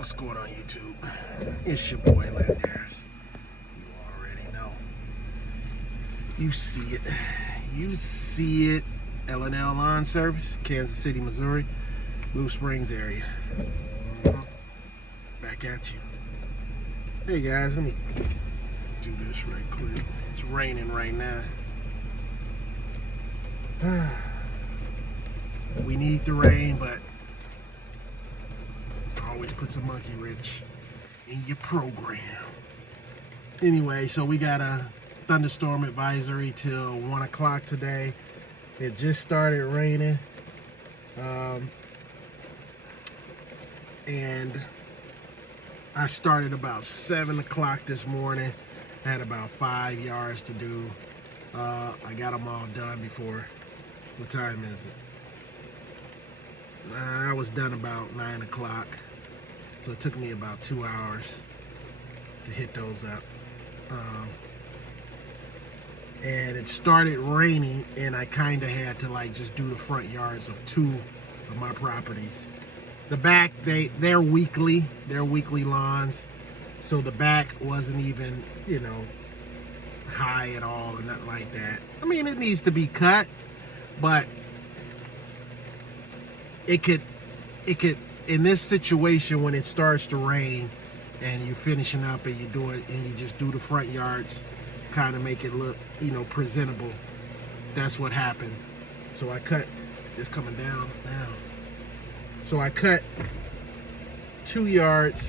What's going on, YouTube? It's your boy Landaris. You already know. You see it. You see it. L&L Lawn Service, Kansas City, Missouri, Blue Springs area. Back at you. Hey guys, let me do this right quick. It's raining right now. We need the rain, but always puts a monkey wrench in your program. Anyway, so we got a thunderstorm advisory till 1 o'clock today. It just started raining. And I started about 7 o'clock this morning. I had about 5 yards to do. I got them all done before. What time is it? I was done about 9 o'clock. So it took me about 2 hours to hit those up. And it started raining, and I kind of had to like just do the front yards of 2 of my properties. The back, they're weekly lawns, so the back wasn't even, you know, high at all or nothing like that. I mean, it needs to be cut, but it could in this situation, when it starts to rain and you're finishing up and you do it and you just do the front yards, kind of make it look, you know, presentable. That's what happened. So I cut, it's coming down now. So I cut 2 yards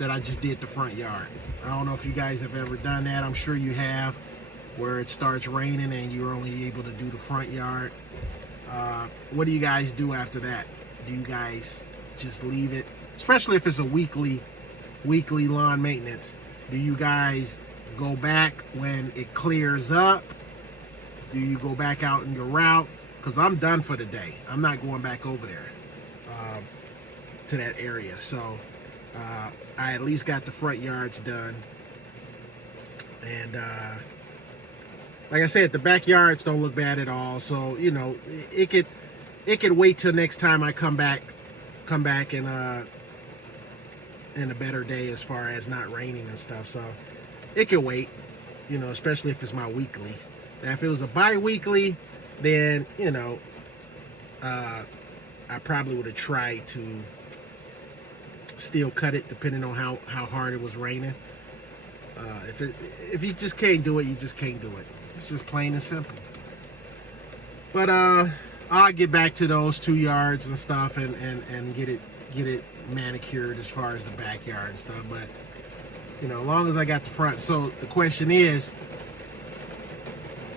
that I just did the front yard. I don't know if you guys have ever done that. I'm sure you have, where it starts raining and you're only able to do the front yard. What do you guys do after that? Do you guys just leave it, especially if it's a weekly lawn maintenance? Do you guys go back when it clears up? Do you go back out in your route? Because I'm done for the day. I'm not going back over there to that area. So I at least got the front yards done. And like I said, the backyards don't look bad at all. So, you know, it could wait till next time I come back in a better day as far as not raining and stuff. So it could wait, you know, especially if it's my weekly. Now, if it was a bi-weekly, then, you know, I probably would have tried to still cut it, depending on how hard it was raining. If you just can't do it, you just can't do it. It's just plain and simple. But I'll get back to those 2 yards and stuff and get it manicured as far as the backyard and stuff. But, you know, as long as I got the front. So the question is,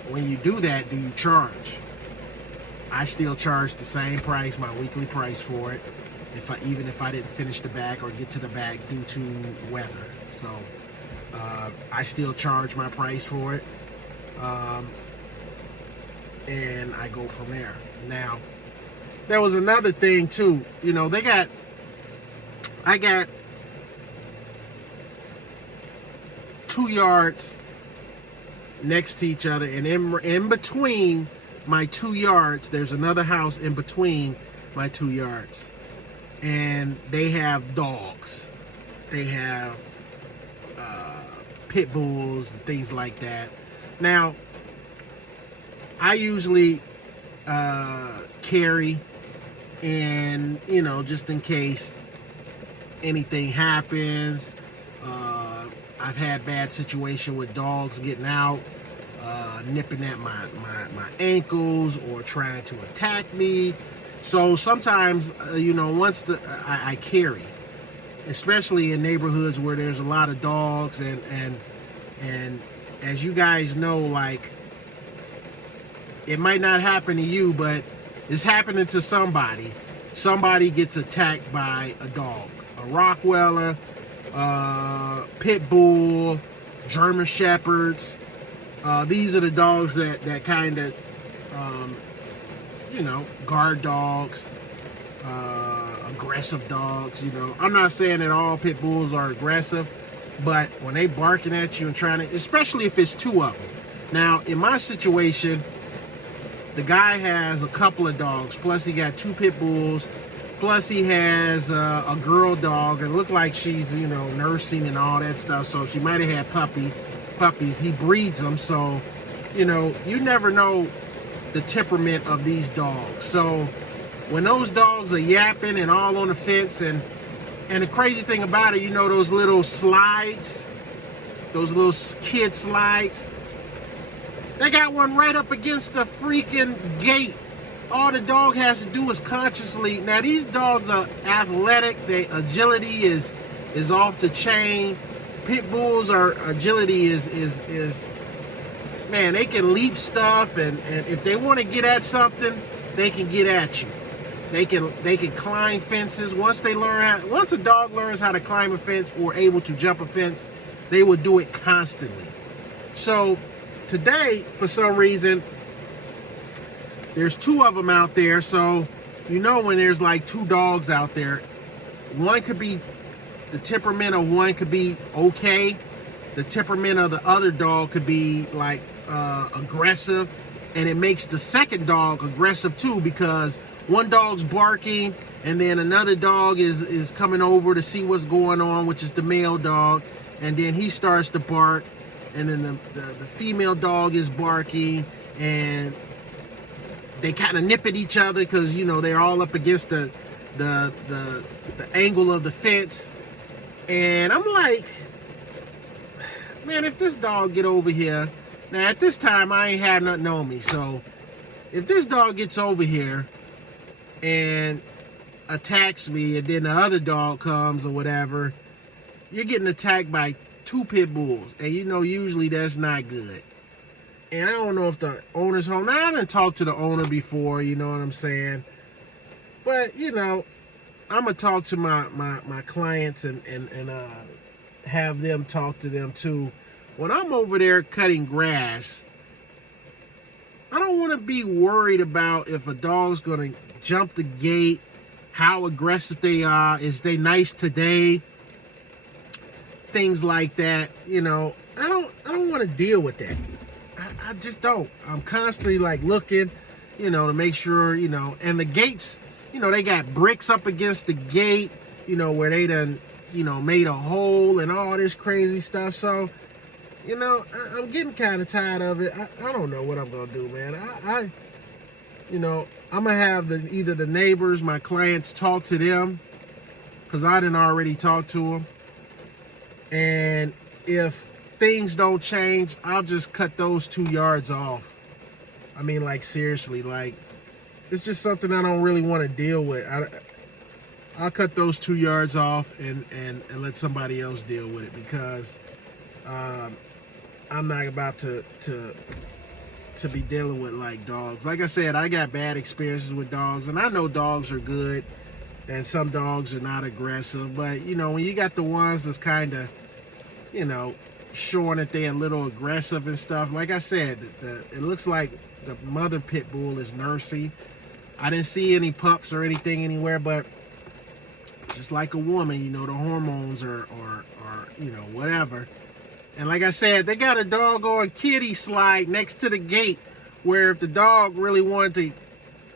when you do that, do you charge? I still charge the same price, my weekly price for it, even if I didn't finish the back or get to the back due to weather. So I still charge my price for it, and I go from there. Now, there was another thing too. You know, I got 2 yards next to each other, and in between my 2 yards, there's another house in between my 2 yards, and they have dogs. They have pit bulls and things like that. Now, I usually carry, and, you know, just in case anything happens. I've had bad situation with dogs getting out, nipping at my ankles or trying to attack me. So sometimes, you know, I carry, especially in neighborhoods where there's a lot of dogs, and as you guys know, like, it might not happen to you, but it's happening to somebody. Somebody gets attacked by a dog, a Rottweiler, pit bull, German shepherds. These are the dogs that kind of, you know, guard dogs, aggressive dogs. You know, I'm not saying that all pit bulls are aggressive, but when they barking at you and trying to, especially if it's 2 of them. Now, in my situation, the guy has a couple of dogs, plus he got 2 pit bulls Plus he has a girl dog, and look like she's, you know, nursing and all that stuff. So she might have had puppies. He breeds them, so you know, you never know the temperament of these dogs. So when those dogs are yapping and all on the fence, and the crazy thing about it, you know, those little slides, those little kid slides, they got one right up against the freaking gate. All the dog has to do is consciously. Now these dogs are athletic. Their agility is off the chain. Pit bulls are agility is man, they can leap stuff, and if they want to get at something, they can get at you. They can climb fences. Once a dog learns how to climb a fence or able to jump a fence, they will do it constantly. So today, for some reason, there's two of them out there. So you know, when there's like two dogs out there, one could be, the temperament of one could be okay, the temperament of the other dog could be like aggressive, and it makes the second dog aggressive too, because one dog's barking and then another dog is coming over to see what's going on, which is the male dog, and then he starts to bark, and then the female dog is barking, and they kind of nip at each other because, you know, they're all up against the angle of the fence. And I'm like, man, if this dog get over here, now at this time I ain't had nothing on me, so if this dog gets over here and attacks me, and then the other dog comes or whatever, you're getting attacked by two pit bulls, and you know, usually that's not good. And I don't know if the owner's home. Now, I haven't talked to the owner before, you know what I'm saying? But, you know, I'm going to talk to my clients and have them talk to them too. When I'm over there cutting grass, I don't want to be worried about if a dog's going to jump the gate, how aggressive they are, is they nice today, things like that. You know, I don't want to deal with that. I just don't. I'm constantly like looking, you know, to make sure, you know, and the gates, you know, they got bricks up against the gate, you know, where they done, you know, made a hole and all this crazy stuff. So, you know, I'm getting kind of tired of it. I don't know what I'm going to do, man. You know, I'm going to have either the neighbors, my clients, talk to them, because I didn't already talk to them. And if things don't change, I'll just cut those 2 yards off. I mean, like, seriously, like, it's just something I don't really want to deal with. I'll cut those 2 yards off and let somebody else deal with it, because I'm not about to be dealing with like dogs. Like I said, I got bad experiences with dogs, and I know dogs are good and some dogs are not aggressive, but you know, when you got the ones that's kind of, you know, showing that they're a little aggressive and stuff, like I said, it looks like the mother pit bull is nursing. I didn't see any pups or anything anywhere, but just like a woman, you know, the hormones are you know, whatever. And like I said, they got a doggone kiddie slide next to the gate, where if the dog really wanted to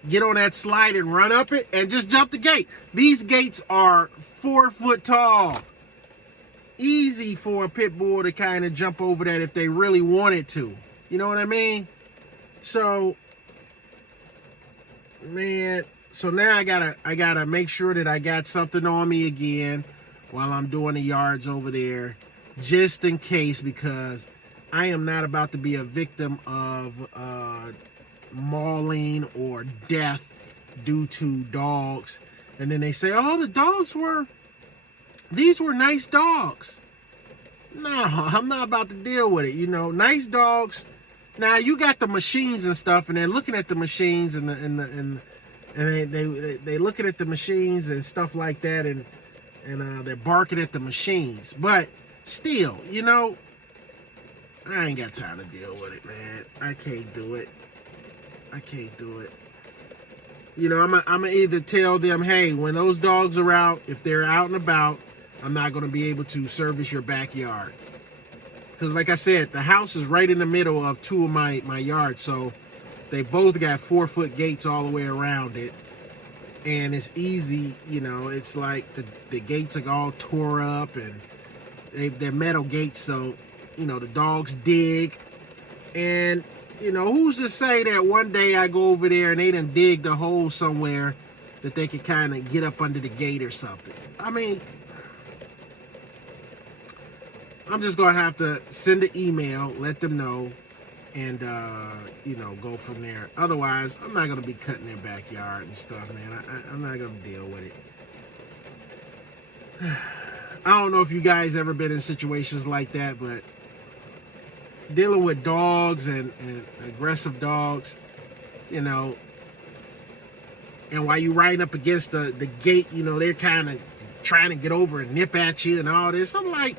get on that slide and run up it and just jump the gate. These gates are 4 foot tall. Easy for a pit bull to kind of jump over that if they really wanted to. You know what I mean? So, man, so now I gotta make sure that I got something on me again while I'm doing the yards over there, just in case, because I am not about to be a victim of mauling or death due to dogs. And then they say, oh, these were nice dogs. No, I'm not about to deal with it. You know, nice dogs. Now you got the machines and stuff, and they're looking at the machines and they looking at the machines and stuff like that, and they're barking at the machines. But still, you know, I ain't got time to deal with it, man. I can't do it. I can't do it. You know, I'm gonna either tell them, hey, when those dogs are out, if they're out and about, I'm not going to be able to service your backyard. Because like I said, the house is right in the middle of 2 of my yards. So they both got 4 foot gates all the way around it. and it's easy, you know, it's like the gates are all tore up, and they're metal gates, so, you know, the dogs dig. And, you know, who's to say that one day I go over there and they done dig the hole somewhere that they can kind of get up under the gate or something. I mean, I'm just going to have to send an email, let them know, and, you know, go from there. Otherwise, I'm not going to be cutting their backyard and stuff, man. I'm not going to deal with it. I don't know if you guys ever been in situations like that, but dealing with dogs and aggressive dogs, you know, and while you riding up against the gate, you know, they're kind of trying to get over and nip at you and all this. I'm like,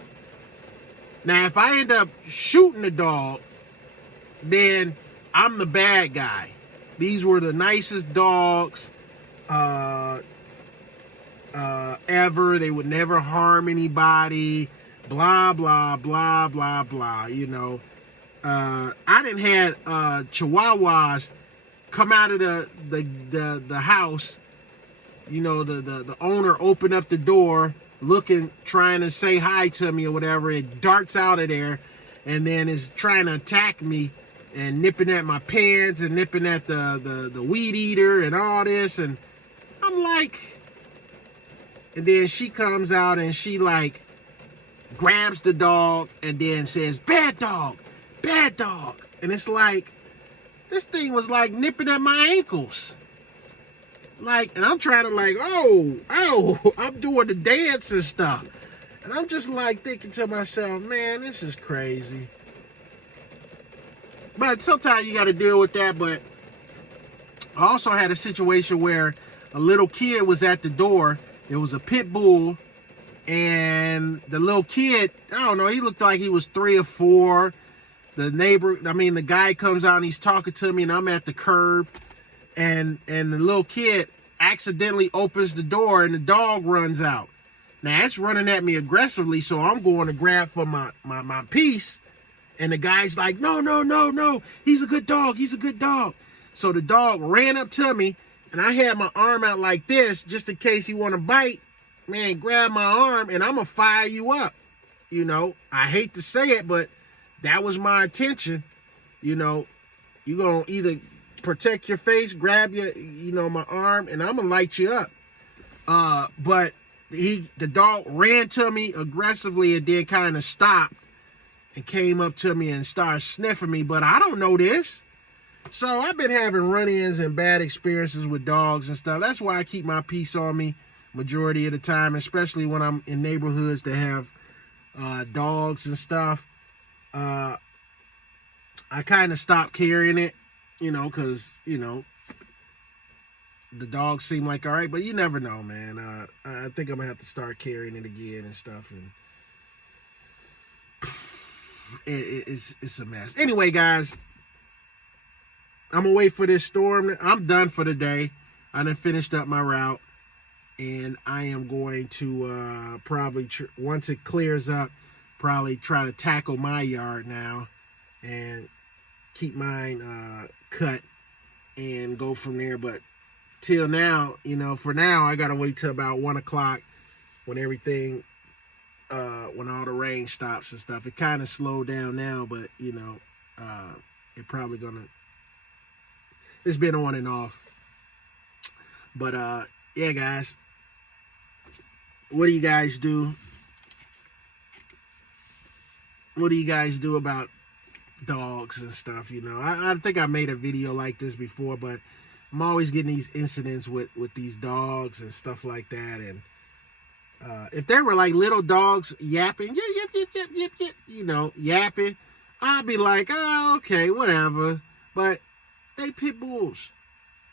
now if I end up shooting the dog, then I'm the bad guy. These were the nicest dogs ever. They would never harm anybody, blah, blah, blah, blah, blah, you know. I done had Chihuahuas come out of the house, you know, the owner opened up the door, looking, trying to say hi to me or whatever. It darts out of there and then is trying to attack me and nipping at my pants and nipping at the weed eater and all this. And I'm like, and then she comes out and she like grabs the dog and then says, bad dog, bad dog. And it's like, this thing was like nipping at my ankles. Like, and I'm trying to like, oh, I'm doing the dance and stuff. And I'm just like thinking to myself, man, this is crazy. But sometimes you got to deal with that. But I also had a situation where a little kid was at the door. It was a pit bull. And the little kid, I don't know, he looked like he was 3 or 4. The guy comes out and he's talking to me and I'm at the curb. And the little kid accidentally opens the door and the dog runs out. Now it's running at me aggressively, so I'm going to grab for my piece. And the guy's like, no, he's a good dog, he's a good dog. So the dog ran up to me and I had my arm out like this just in case he want to bite. Man, grab my arm and I'm going to fire you up. You know, I hate to say it, but that was my intention. You know, you're going to either protect your face, grab my arm, and I'm going to light you up. But the dog ran to me aggressively and then kind of stopped and came up to me and started sniffing me. But I don't know this. So I've been having run-ins and bad experiences with dogs and stuff. That's why I keep my piece on me majority of the time, especially when I'm in neighborhoods that have dogs and stuff. I kind of stopped carrying it, you know, because, you know, the dogs seem like all right, but you never know, man. I think I'm going to have to start carrying it again and stuff. And it's a mess. Anyway, guys, I'm going to wait for this storm. I'm done for the day. I done finished up my route. And I am going to probably, once it clears up, probably try to tackle my yard now and keep mine cut and go from there. But till now, you know, for now, I got to wait till about 1 o'clock when everything, when all the rain stops and stuff. It kind of slowed down now, but, you know, it probably gonna, it's been on and off. But, yeah, guys, what do you guys do? What do you guys do about dogs and stuff? You know, I think I made a video like this before, but I'm always getting these incidents with these dogs and stuff like that. And if there were like little dogs yapping, yip, you know, yapping, I'd be like, oh, okay, whatever. But they pit bulls.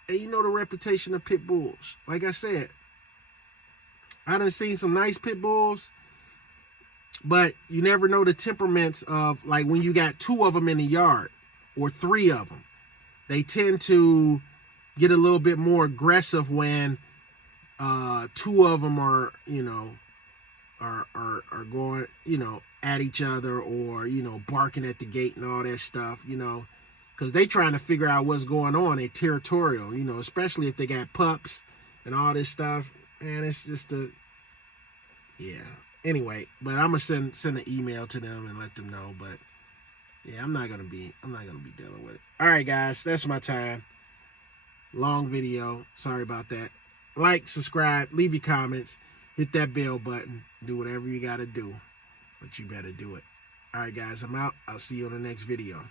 And you know the reputation of pit bulls. Like I said, I done seen some nice pit bulls, but you never know the temperaments of, like, when you got 2 of them in the yard or 3 of them. They tend to get a little bit more aggressive when 2 of them are, you know, are going, you know, at each other, or, you know, barking at the gate and all that stuff, you know, because they trying to figure out what's going on. They're territorial, you know, especially if they got pups and all this stuff. And it's just yeah. Anyway, but I'm gonna send an email to them and let them know. But yeah, I'm not gonna be dealing with it. All right, guys, that's my time. Long video. Sorry about that. Like, subscribe, leave your comments, hit that bell button, do whatever you gotta do, but you better do it. All right, guys, I'm out. I'll see you on the next video.